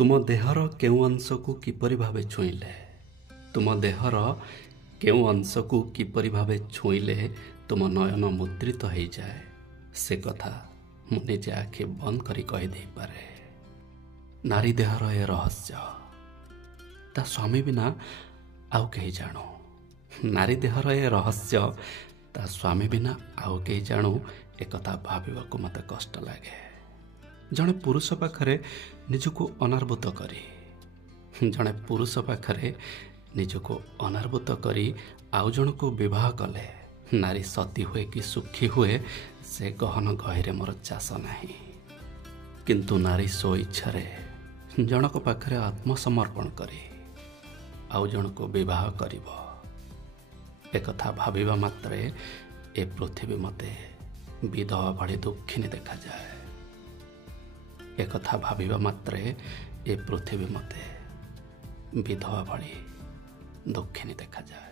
तुम देहर केउ अंश को किपरि भावे छुईले तुम देहर केउ अंश को किपरि भावे छुईले तुम नयन मुद्रित हो जाए से कथा मु निजे आखि बंद करी कहि दे पारे। नारी देहर ए रहस्य ता स्वामी बिना आउ कहीं जानू। नारी देहर ए रहस्य ता स्वामी बिना आउ कहीं जानू एक कथा भाविबाकू मते कष्ट लागे। जड़े पुरुष पाखरे निजको अनार्भूत करी जड़े पुरुष पाखरे निजको अनार्भूत करी आउ जन को विवाह कले नारी सती हुए कि सुखी हुए से गहन गहिरे मोर चाष नहीं। किंतु नारी स्व इच्छारे जनक पाखरे आत्मसमर्पण करी आउ जन को विवाह करिब एक कथा भाविबा मात्रे ए पृथ्वी मते विधवा भली दुखिनी देखा जाए। एक कथा भाविबा मात्रे ए पृथ्वी मते विधवा भली दुखिनी देखा जाए।